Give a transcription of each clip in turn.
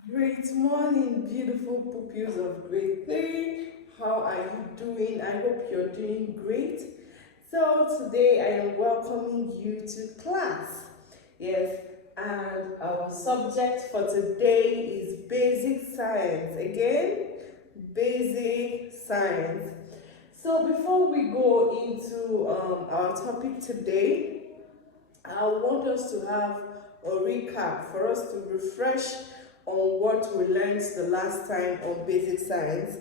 Great morning, beautiful pupils of grade 3. How are you doing? I hope you're doing great. So, today I am welcoming you to class. Yes, and our subject for today is basic science. Again, basic science. So, before we go into our topic today, I want us to have a recap for us to refresh on what we learned the last time on basic science.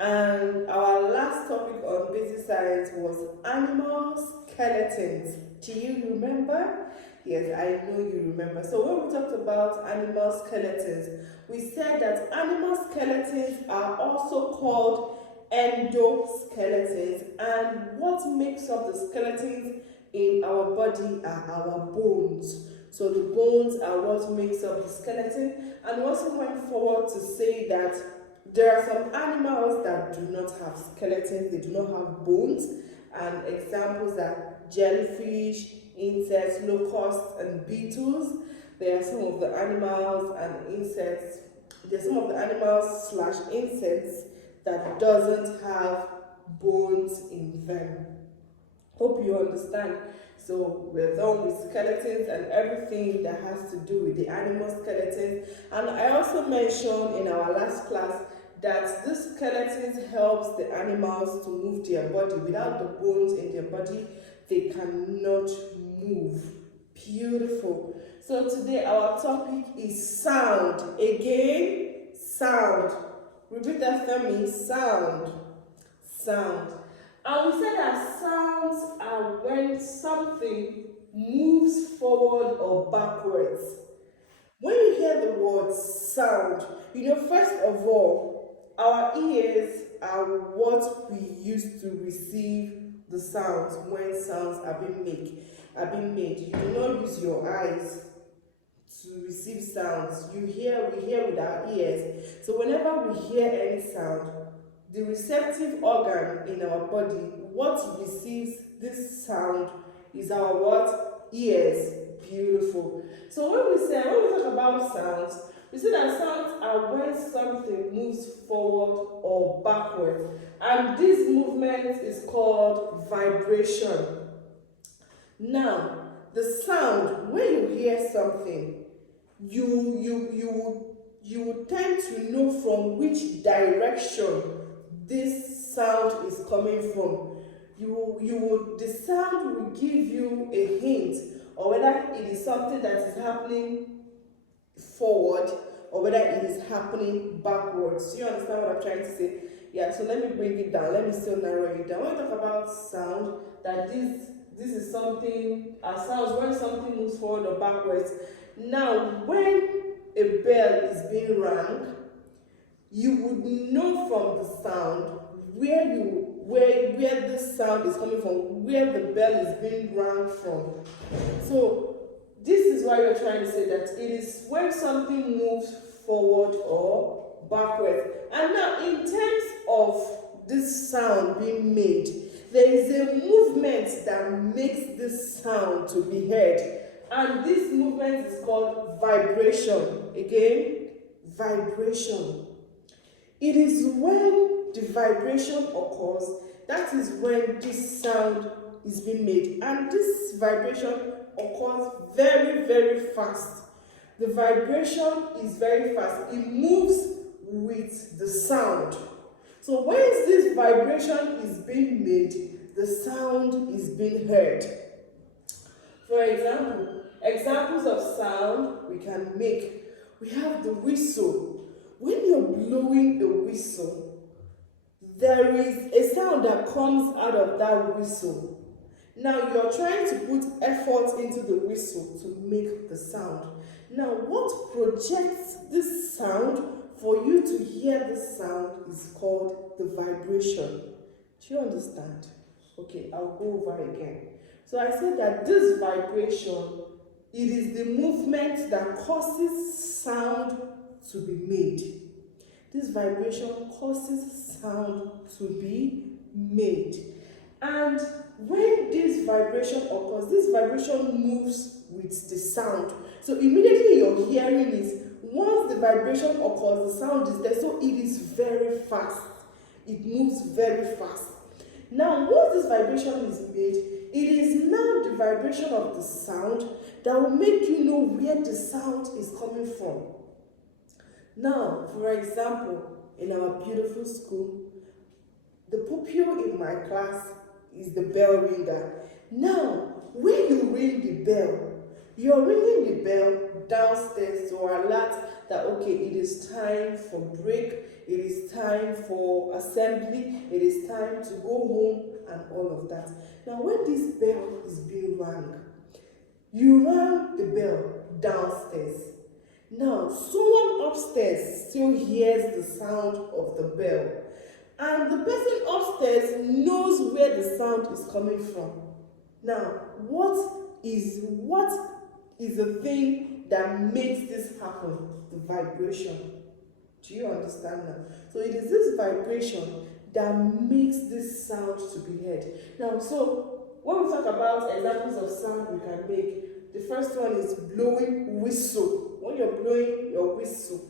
And our last topic on basic science was animal skeletons. Do you remember? Yes, I know you remember. So when we talked about animal skeletons, we said that animal skeletons are also called endoskeletons, and what makes up the skeletons in our body are our bones. So the bones are what makes up the skeleton. And we also went forward to say that there are some animals that do not have skeletons, they do not have bones. And examples are jellyfish, insects, locusts, and beetles. There are some of the animals and insects. There are some of the animals slash insects that doesn't have bones in them. Hope you understand. So we're done with skeletons and everything that has to do with the animal skeletons. And I also mentioned in our last class that this skeletons helps the animals to move their body. Without the bones in their body, they cannot move. Beautiful. So today our topic is sound. Again, sound. Repeat after me. Sound. Sound. And we said that sounds are when something moves forward or backwards. When you hear the word sound, first of all, our ears are what we use to receive the sounds when sounds are being made. You do not use your eyes to receive sounds. We hear with our ears. So whenever we hear any sound, the receptive organ in our body, what receives this sound is our what? Ears. Beautiful. So when we talk about sounds, we say that sounds are when something moves forward or backward. And this movement is called vibration. Now, the sound, when you hear something, you tend to know from which direction this sound is coming from. The sound will give you a hint, or whether it is something that is happening forward or whether it is happening backwards. Do you understand what I'm trying to say? Yeah, so let me bring it down. Let me still narrow it down. When we talk about sound, that this is something, sounds when something moves forward or backwards. Now, when a bell is being rang, you would know from the sound where this sound is coming from, where the bell is being rang from. So this is why we're trying to say that it is when something moves forward or backward. And now, in terms of this sound being made, there is a movement that makes this sound to be heard. And this movement is called vibration. Again, vibration. It is when the vibration occurs, that is when this sound is being made. And this vibration occurs very, very fast. The vibration is very fast. It moves with the sound. So when this vibration is being made, the sound is being heard. For example, examples of sound we can make. We have the whistle. When you're blowing a whistle, there is a sound that comes out of that whistle. Now you're trying to put effort into the whistle to make the sound. Now what projects this sound for you to hear this sound is called the vibration. Do you understand? Okay, I'll go over again. So I said that this vibration, it is the movement that causes sound to be made. This vibration causes sound to be made. And when this vibration occurs, this vibration moves with the sound. So immediately your hearing is Once the vibration occurs, the sound is there, so it is very fast. It moves very fast. Now, once this vibration is made, it is now the vibration of the sound that will make you know where the sound is coming from. Now, for example, in our beautiful school, the pupil in my class is the bell ringer. Now, when you ring the bell, you're ringing the bell downstairs to alert that, okay, it is time for break, it is time for assembly, it is time to go home, and all of that. Now, when this bell is being rang, you rang the bell downstairs. Now, someone upstairs still hears the sound of the bell, and the person upstairs knows where the sound is coming from. Now, what is the thing that makes this happen? The vibration. Do you understand now? So it is this vibration that makes this sound to be heard. Now, so when we talk about examples of sound we can make, the first one is blowing whistle. When you're blowing your whistle,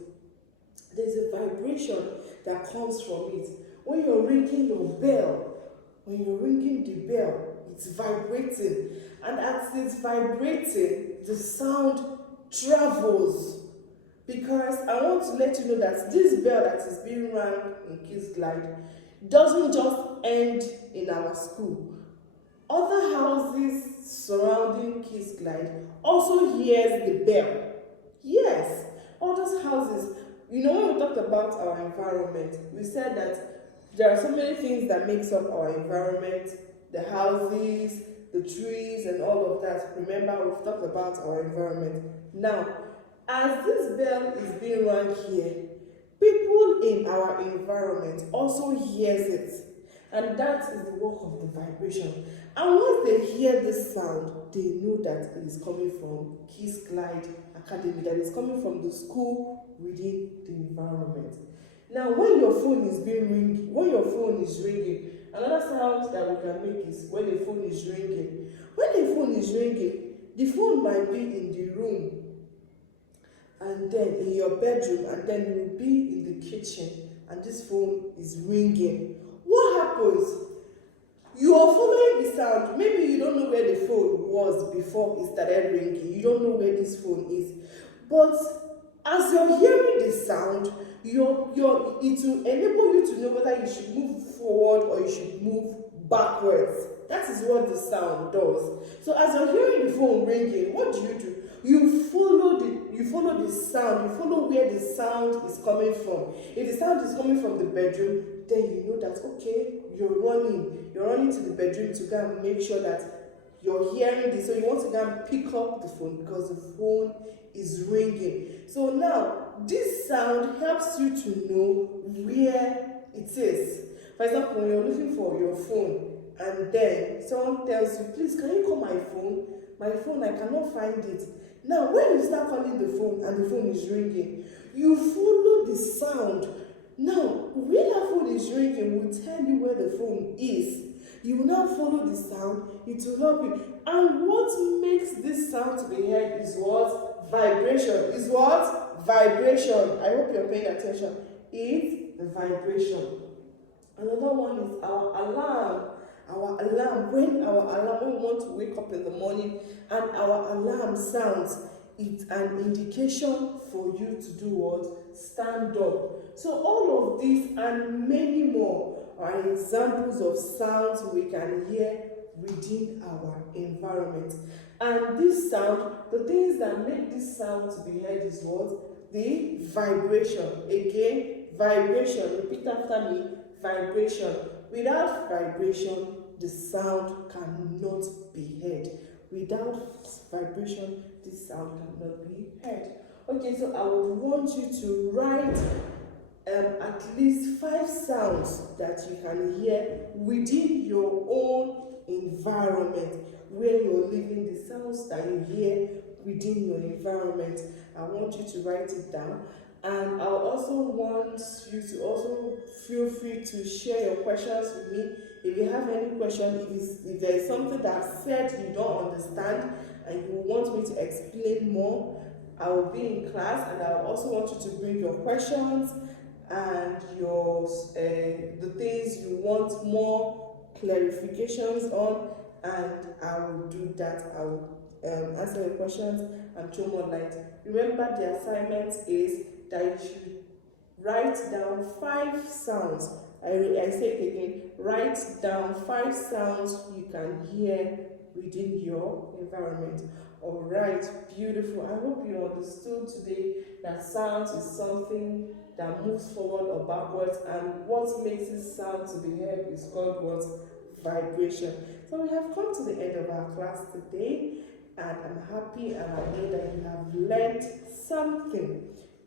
there's a vibration that comes from it. When you're ringing your bell, when you're ringing the bell, it's vibrating. And as it's vibrating, the sound travels. Because I want to let you know that this bell that is being rang in Kingsglide doesn't just end in our school. Other houses surrounding Kingsglide also hears the bell. Yes, other houses. You know, when we talked about our environment, we said that there are so many things that makes up our environment, the houses, the trees, and all of that. Remember, we've talked about our environment. Now, as this bell is being rang here, people in our environment also hears it. And that is the work of the vibration. And once they hear this sound, they know that it is coming from Kingsglide Academy, that is coming from the school within the environment. Now, when your phone is ringing, another sound that we can make is when the phone is ringing. When the phone is ringing, the phone might be in the room, and then in your bedroom, and then you will be in the kitchen, and this phone is ringing. What happens? You are following the sound. Maybe you don't know where the phone was before it started ringing. You don't know where this phone is. But as you're hearing the sound, it will enable you to know whether you should move forward or you should move backwards. That is what the sound does. So as you're hearing the phone ringing, what do? You follow the sound. You follow where the sound is coming from. If the sound is coming from the bedroom, then you know that, okay, you're running to the bedroom to go and make sure that you're hearing this. So you want to go and pick up the phone because the phone is ringing. So now, this sound helps you to know where it is. For example, when you're looking for your phone and then someone tells you, please, can you call my phone? My phone, I cannot find it. Now, when you start calling the phone and the phone is ringing, you follow the sound. Now, when that phone is ringing, will tell you where the phone is. You will now follow the sound. It will help you. And what makes this sound to be heard is what? Vibration. Is what? Vibration. I hope you're paying attention. It's the vibration. Another one is our alarm. Our alarm, when we want to wake up in the morning and our alarm sounds, it's an indication for you to do what? Stand up. So all of these and many more are examples of sounds we can hear within our environment. And this sound, the things that make this sound to be heard is what? The vibration. Again, vibration. Repeat after me. Vibration. Without vibration, the sound cannot be heard. Without vibration, the sound cannot be heard. Okay, so I would want you to write at least 5 sounds that you can hear within your own environment, where you're living, the sounds that you hear within your environment. I want you to write it down. And I also want you to also feel free to share your questions with me. If you have any question, if there is something that I've said you don't understand and you want me to explain more, I will be in class, and I also want you to bring your questions and your the things you want more clarifications on, and I will do that. I will answer your questions and throw more light. Remember, the assignment is that you should write down 5 sounds. I say it again, write down 5 sounds you can hear within your environment. All right, beautiful. I hope you understood today that sounds is something that moves forward or backwards, and what makes it sound to be heard is called what? Vibration. So we have come to the end of our class today, and I'm happy, and I know that you have learned something.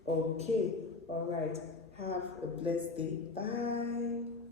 Okay, all right. Have a blessed day. Bye.